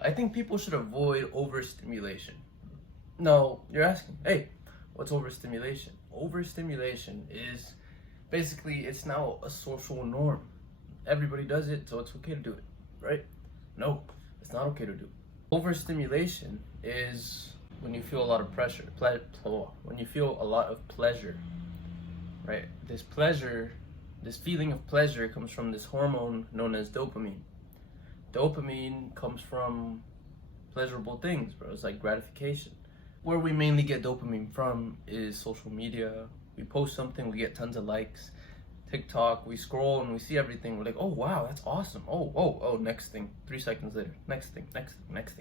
I think people should avoid overstimulation. No, you're asking, hey, what's overstimulation? Overstimulation is basically it's now a social norm. Everybody does it, so it's okay to do it, right? No, it's not okay to do. Overstimulation is when you feel a lot of pressure, when you feel a lot of pleasure, right? This pleasure, this feeling of pleasure comes from this hormone known as dopamine. Dopamine comes from pleasurable things, bro. It's like gratification. Where we mainly get dopamine from is social media. We post something, we get tons of likes. TikTok, we scroll and we see everything. We're like, oh wow, that's awesome. Oh, next thing. 3 seconds later, next thing.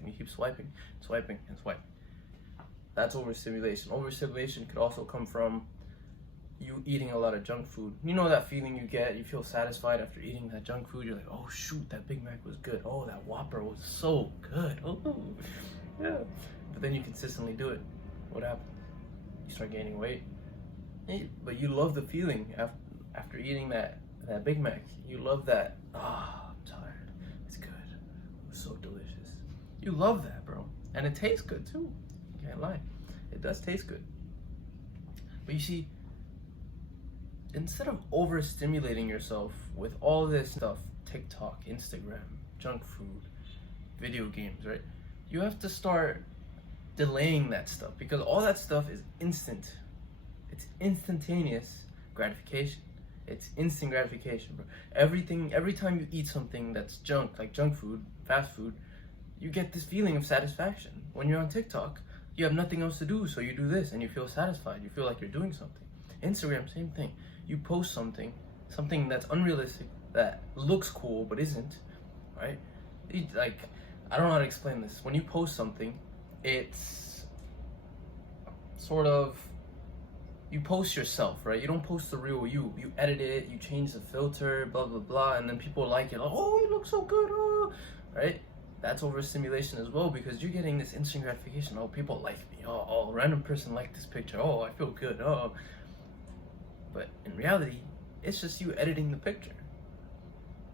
You keep swiping, and swiping. That's overstimulation. Overstimulation could also come from you eating a lot of junk food. You know that feeling you get, you feel satisfied after eating that junk food. You're like, oh shoot, that Big Mac was good. Oh, that Whopper was so good. Oh, yeah. But then you consistently do it. What happens? You start gaining weight. But you love the feeling after eating that Big Mac. You love that, I'm tired. It's good. It was so delicious. You love that, bro. And it tastes good too. You can't lie. It does taste good. But you see, instead of overstimulating yourself with all this stuff, TikTok, Instagram, junk food, video games, right? You have to start delaying that stuff because all that stuff is instant. It's instantaneous gratification. It's instant gratification, bro. Every time you eat something that's junk, like junk food, fast food, you get this feeling of satisfaction. When you're on TikTok, you have nothing else to do, so you do this and you feel satisfied. You feel like you're doing something. Instagram, same thing. You post something that's unrealistic, that looks cool but isn't, right? Like, I don't know how to explain this. When you post something, it's sort of, you post yourself, right? You don't post the real you. You edit it, you change the filter, blah, blah, blah, and then people like it. Like, oh, you look so good, oh, right? That's overstimulation as well because you're getting this instant gratification. Oh, people like me. Oh, a random person liked this picture. Oh, I feel good. Oh. But in reality, it's just you editing the picture.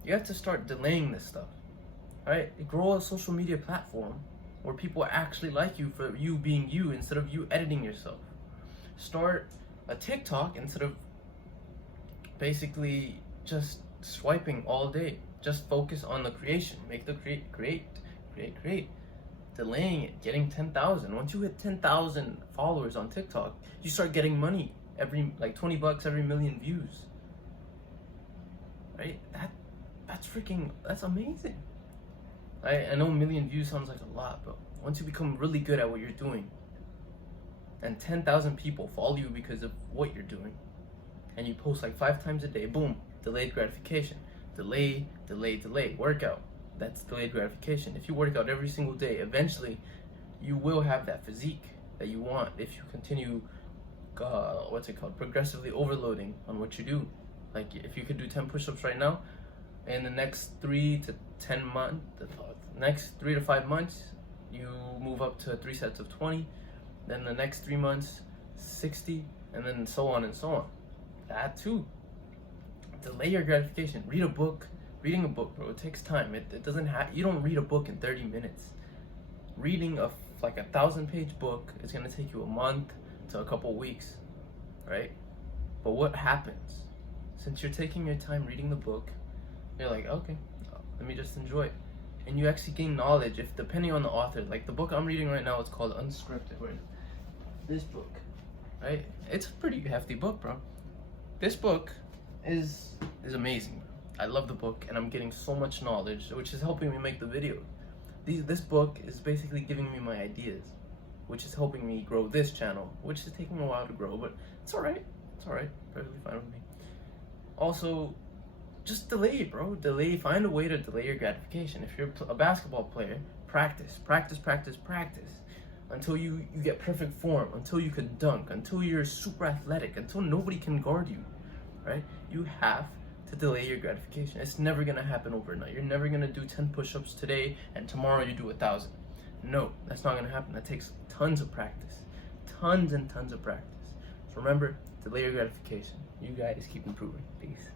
You have to start delaying this stuff, right? Grow a social media platform where people actually like you for you being you instead of you editing yourself. Start a TikTok instead of basically just swiping all day. Just focus on the creation. Make the create. Delaying it, getting 10,000. Once you hit 10,000 followers on TikTok, you start getting money every, like $20 every million views. Right? That's amazing. I know a million views sounds like a lot, but once you become really good at what you're doing, and 10,000 people follow you because of what you're doing, and you post like 5 times a day, boom, delayed gratification. Delay. Workout, that's delayed gratification. If you work out every single day, eventually you will have that physique that you want if you continue, progressively overloading on what you do. Like if you could do 10 push-ups right now, in the next 3 to 5 months, you move up to 3 sets of 20, then the next 3 months, 60, and then so on and so on. That too. Delay your gratification. Reading a book, bro, it takes time. It doesn't you don't read a book in 30 minutes. Reading a 1,000-page book is gonna take you a month to a couple weeks, right? But what happens? Since you're taking your time reading the book, you're like, okay, let me just enjoy it. And you actually gain knowledge if depending on the author. Like the book I'm reading right now, it's called Unscripted. Right? This book, right? It's a pretty hefty book, bro. This book is amazing. I love the book and I'm getting so much knowledge, which is helping me make the video. This book is basically giving me my ideas, which is helping me grow this channel, which is taking a while to grow, but it's alright. It's alright. Perfectly fine with me. Also, just delay it, bro. Find a way to delay your gratification. If you're a basketball player, practice until you get perfect form, until you can dunk, until you're super athletic, until nobody can guard you, right? You have to delay your gratification. It's never gonna happen overnight. You're never gonna do 10 push-ups today and tomorrow you do 1,000. No, that's not gonna happen. That takes tons of practice. Tons and tons of practice. So remember, delay your gratification. You guys keep improving. Peace.